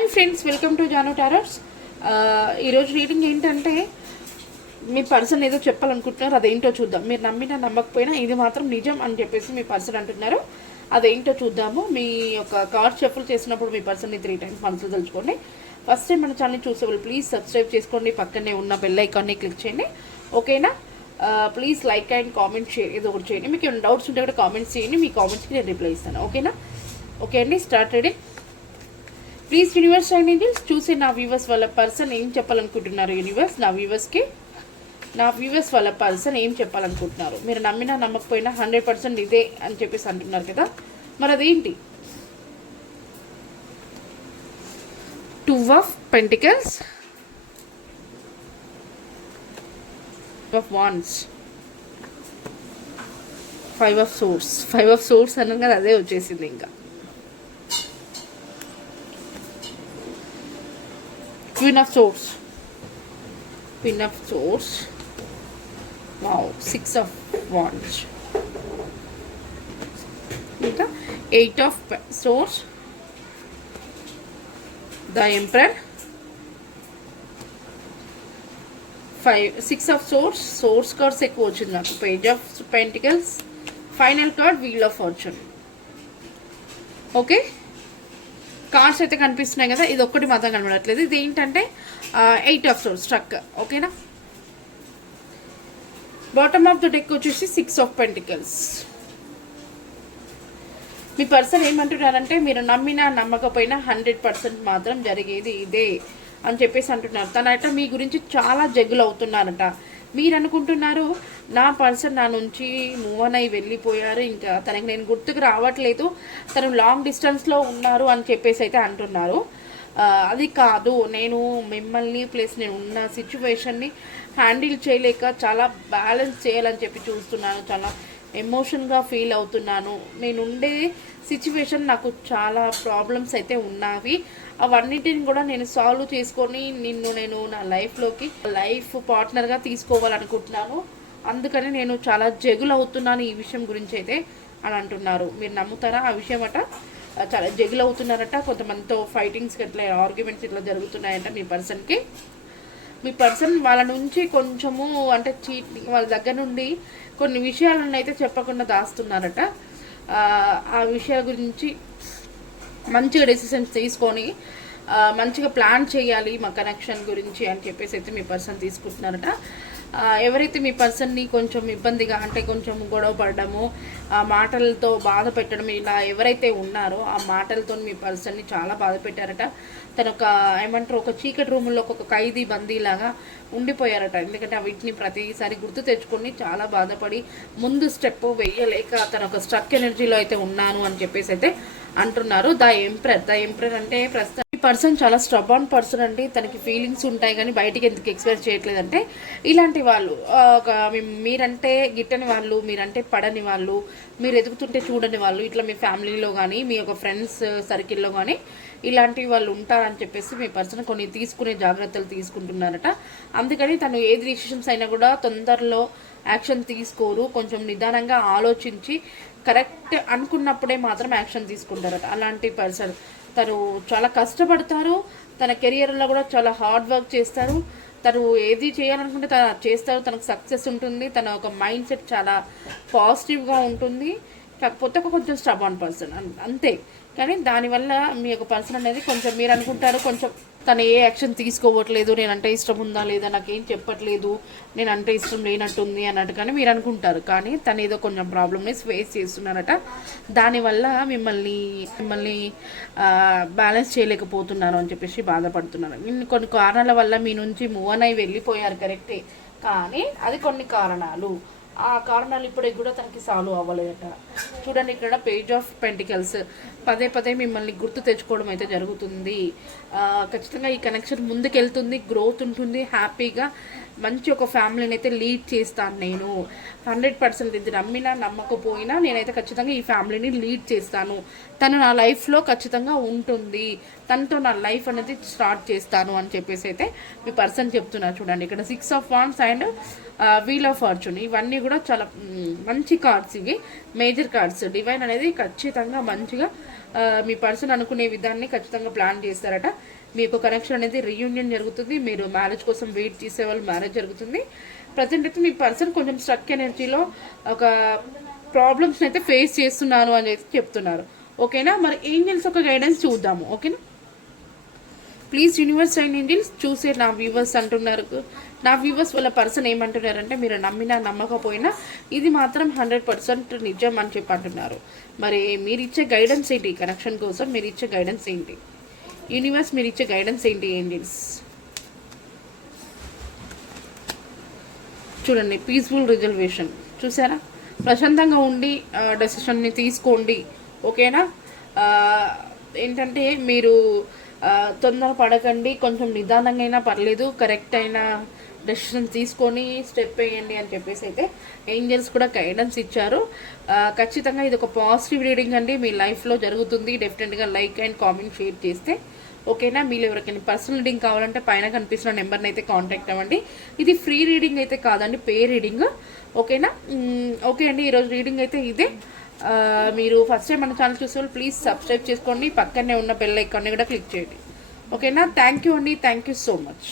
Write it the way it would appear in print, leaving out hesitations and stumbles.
Hi friends, welcome to Janu tarots. ఈరోజు reading ఏంటంటే మీ person ఏదో చెప్పాలనుకుంటున్నారు, అదేంటో చూద్దాం. మీరు నమ్మినా నమ్మకపోయినా ఇది మాత్రం నిజం అని చెప్పేసి మీ పర్సన్ అంటున్నారు. అదేంటో చూద్దాము. మీ యొక్క కార్డ్ షఫుల్ చేసినప్పుడు మీ పర్సన్ని 3 times మనసులో తలుచుకోండి. ఫస్ట్ టైం మన ఛానల్ చూసేవాళ్ళు ప్లీజ్ సబ్స్క్రైబ్ చేసుకోండి, పక్కనే ఉన్న బెల్ ఐకాన్ని క్లిక్ చేయండి. ఓకేనా? Please like and comment share ఏదో ఒకటి చేయండి. మీకు ఏమైనా డౌట్స్ ఉంటే కూడా కామెంట్స్ చేయండి, మీ కామెంట్స్కి నేను రిప్లై ఇస్తాను. ఓకేనా? ఓకే అండి, start ready. Please universe and angels చూసే నా వ్యూవర్స్ వాళ్ళ పర్సన్ ఏం చెప్పాలనుకుంటున్నారు. యూనివర్స్ నా వ్యూవర్స్ వాళ్ళ పర్సన్ ఏం చెప్పాలనుకుంటున్నారు. మీరు నమ్మినా నమ్మకపోయినా 100% ఇదే అని చెప్పేసి అంటున్నారు కదా, మరి అదేంటి? 2 of Pentacles, 2 of Wands, 5 of Swords అన్నాం కదా, అదే వచ్చేసింది. ఇంకా Queen of Swords, wow, 6 of Wands, ఇంకా 8 of Swords, the Emperor, 6 of Swords cards ఎక్కువ వచ్చింది నాకు. Page of Pentacles, final card Wheel of Fortune. Okay, cards అయితే కనిపిస్తున్నాయి కదా, ఇది ఒక్కటి మాత్రం కనబడట్లేదు. ఇది ఏంటంటే 8 of Swords స్ట్రక్. ఓకేనా? బాటమ్ ఆఫ్ ద డెక్ వచ్చేసి 6 of Pentacles. మీ పర్సన్ ఏమంటున్నారంటే మీరు నమ్మినా నమ్మకపోయినా 100% మాత్రం జరిగేది ఇదే అని చెప్పేసి అంటున్నారు. తనట మీ గురించి చాలా జగ్గులు అవుతున్నారట. మీరు అనుకుంటున్నారు నా పర్సన్ నా నుంచి మూవ్ అయి వెళ్ళిపోయారు, ఇంకా తనకి నేను గుర్తుకు రావట్లేదు, తను లాంగ్ డిస్టెన్స్లో ఉన్నారు అని చెప్పేసి అయితే అంటున్నారు. అది కాదు, నేను మిమ్మల్ని ప్లస్ నేను ఉన్న సిచ్యువేషన్ని హ్యాండిల్ చేయలేక చాలా బ్యాలెన్స్ చేయాలని చెప్పి చూస్తున్నాను. చాలా ఎమోషన్గా ఫీల్ అవుతున్నాను. నేనుండే సిచ్యువేషన్ నాకు చాలా ప్రాబ్లమ్స్ అయితే ఉన్నవి. అవన్నిటిని కూడా నేను సాల్వ్ చేసుకొని నేను నా లైఫ్ పార్ట్నర్గా తీసుకోవాలనుకుంటున్నాను. అందుకని నేను చాలా జగులు అవుతున్నాను ఈ విషయం గురించి అయితే అని అంటున్నారు. మీరు నమ్ముతారా? ఆ విషయం అట చాలా జగులు అవుతున్నారట. కొంతమందితో ఫైటింగ్స్కి ఇట్లా ఆర్గ్యుమెంట్స్ ఇట్లా జరుగుతున్నాయంట. మీ పర్సన్ వాళ్ళ నుంచి కొంచెము అంటే వాళ్ళ దగ్గర నుండి కొన్ని విషయాలను అయితే చెప్పకుండా దాస్తున్నారట. ఆ విషయాల గురించి మంచిగా డెసిషన్స్ తీసుకొని మంచిగా ప్లాన్ చేయాలి మా కనెక్షన్ గురించి అని చెప్పేసి అయితే మీ పర్సన్ తీసుకుంటున్నారట. ఎవరైతే మీ పర్సన్ని కొంచెం ఇబ్బందిగా అంటే కొంచెం గొడవ పడడము, మాటలతో బాధ పెట్టడం ఇలా ఎవరైతే ఉన్నారో ఆ మాటలతో మీ పర్సన్ని చాలా బాధ పెట్టారట. తను ఒక చీకటి రూముల్లో ఒక ఖైదీ బందీలాగా ఉండిపోయారట. ఎందుకంటే వీటిని ప్రతిసారి గుర్తు తెచ్చుకొని చాలా బాధపడి ముందు స్టెప్ వేయలేక తను ఒక స్ట్రక్ ఎనర్జీలో అయితే ఉన్నాను అని చెప్పేసి అయితే అంటున్నారు. ద ఎంప్రర్ అంటే ప్రస్తుతం పర్సన్ చాలా స్టబాన్ పర్సన్ అండి. తనకి ఫీలింగ్స్ ఉంటాయి కానీ బయటికి ఎందుకు ఎక్స్ప్రెస్ చేయట్లేదంటే ఇలాంటి వాళ్ళు మీరంటే గిట్టని వాళ్ళు, మీరంటే పడని వాళ్ళు, మీరు ఎదుగుతుంటే చూడని వాళ్ళు, ఇట్లా మీ ఫ్యామిలీలో కానీ మీ యొక్క ఫ్రెండ్స్ సర్కిల్లో కానీ ఇలాంటి వాళ్ళు ఉంటారని చెప్పేసి మీ పర్సన్ కొన్ని తీసుకునే జాగ్రత్తలు తీసుకుంటున్నారట. అందుకని తను ఏది డిసిషన్స్ అయినా కూడా తొందరలో యాక్షన్ తీసుకోరు. కొంచెం నిదానంగా ఆలోచించి కరెక్ట్ అనుకున్నప్పుడే మాత్రం యాక్షన్ తీసుకుంటారట. అలాంటి పర్సన్ తను చాలా కష్టపడతారు. తన కెరియర్లో కూడా చాలా హార్డ్ వర్క్ చేస్తారు. తను ఏది చేయాలనుకుంటే తను చేస్తారు. తనకు సక్సెస్ ఉంటుంది. తన ఒక మైండ్ సెట్ చాలా పాజిటివ్గా ఉంటుంది. కాకపోతే కొంచెం స్టబాన్ పర్సన్ అంతే. కానీ దానివల్ల మీ యొక్క పర్సన్ అనేది కొంచెం మీరు అనుకుంటారు కొంచెం తను ఏ యాక్షన్ తీసుకోవట్లేదు, నేనంటే ఇష్టం ఉందా లేదా, నాకేం చెప్పట్లేదు, నేనంటే ఇష్టం లేనట్టుంది అన్నట్టు కానీ మీరు అనుకుంటారు. కానీ తను ఏదో కొంచెం ప్రాబ్లమ్ని ఫేస్ చేస్తున్నారట. దానివల్ల మిమ్మల్ని బ్యాలెన్స్ చేయలేకపోతున్నారు అని చెప్పేసి బాధపడుతున్నారు. కొన్ని కారణాల వల్ల మీ నుంచి మూవ్ అయి వెళ్ళిపోయారు కరెక్టే, కానీ అది కొన్ని కారణాలు. ఆ కారణాలు ఇప్పటికి కూడా తనకి సాల్వ్ అవ్వలేదట. చూడండి, ఇక్కడ పేజ్ ఆఫ్ పెంటికల్స్ పదే మిమ్మల్ని గుర్తు తెచ్చుకోవడం అయితే జరుగుతుంది. ఖచ్చితంగా ఈ కనెక్షన్ ముందుకెళ్తుంది, గ్రోత్ ఉంటుంది, హ్యాపీగా మంచి ఒక ఫ్యామిలీని అయితే లీడ్ చేస్తాను నేను. 100% ఇది నమ్మినా నమ్మకపోయినా నేనైతే ఖచ్చితంగా ఈ ఫ్యామిలీని లీడ్ చేస్తాను. తను నా లైఫ్లో ఖచ్చితంగా ఉంటుంది, తనతో నా లైఫ్ అనేది స్టార్ట్ చేస్తాను అని చెప్పేసి అయితే మీ పర్సన్ చెప్తున్నారు. చూడండి, ఇక్కడ 6 of Wands and wheel of fortune ఇవన్నీ కూడా చాలా మంచి కార్డ్స్. ఇవి మేజర్ కార్డ్స్. డివైన్ అనేది ఖచ్చితంగా మంచిగా మీ పర్సన్ అనుకునే విధాన్ని ఖచ్చితంగా ప్లాన్ చేస్తారట. మీ యొక్క కనెక్షన్ అనేది రీయూనియన్ జరుగుతుంది. మీరు మ్యారేజ్ కోసం వెయిట్ చేసే వాళ్ళు మ్యారేజ్ జరుగుతుంది. ప్రజెంట్ అయితే మీ పర్సన్ కొంచెం స్ట్రక్ ఎనర్జీలో ఒక ప్రాబ్లమ్స్ని అయితే ఫేస్ చేస్తున్నారు అని అయితే చెప్తున్నారు. ఓకేనా, మరి ఏంజల్స్ ఒక గైడెన్స్ చూద్దాము. ఓకేనా, ప్లీజ్ యూనివర్స్ అండ్ ఏంజల్స్ చూసే నా వ్యూవర్స్ అంటున్నారు. నా వ్యూవర్స్ వాళ్ళ పర్సన్ ఏమంటున్నారంటే మీరు నమ్మినా నమ్మకపోయినా ఇది మాత్రం 100% నిజం అని చెప్పి అంటున్నారు. మరి మీరు ఇచ్చే గైడెన్స్ ఏంటి? కనెక్షన్ కోసం మీరు ఇచ్చే గైడెన్స్ ఏంటి? యూనివర్స్ మీరు ఇచ్చే గైడెన్స్ ఏంటి ఏంజల్స్? చూడండి, పీస్ఫుల్ రిజల్వేషన్ చూసారా? ప్రశాంతంగా ఉండి డెసిషన్ని తీసుకోండి. ఓకేనా, ఏంటంటే మీరు తొందర పడకండి, కొంచెం నిదానంగా అయినా పర్లేదు, కరెక్ట్ అయిన డెసిషన్ తీసుకొని స్టెప్ వేయండి అని చెప్పేసి అయితే ఏంజల్స్ కూడా గైడెన్స్ ఇచ్చారు. ఖచ్చితంగా ఇది ఒక పాజిటివ్ రీడింగ్ అండి, మీ లైఫ్లో జరుగుతుంది. డెఫినెట్గా లైక్ అండ్ కామెంట్ షేర్ చేస్తే. ఓకేనా, మీరు ఎవరికైనా పర్సనల్ రీడింగ్ కావాలంటే పైన కనిపిస్తున్న నెంబర్ని అయితే కాంటాక్ట్ అవ్వండి. ఇది ఫ్రీ రీడింగ్ అయితే కాదండి, పే రీడింగ్. ఓకేనా, ఓకే అండి, ఈరోజు రీడింగ్ అయితే ఇదే. మీరు ఫస్ట్ టైం మన ఛానల్ చూసే వాళ్ళు ప్లీజ్ సబ్స్క్రైబ్ చేసుకోండి, పక్కనే ఉన్న బెల్ ఐకాన్ని కూడా క్లిక్ చేయండి. ఓకేనా, థ్యాంక్ యూ అండి, థ్యాంక్ యూ సో మచ్.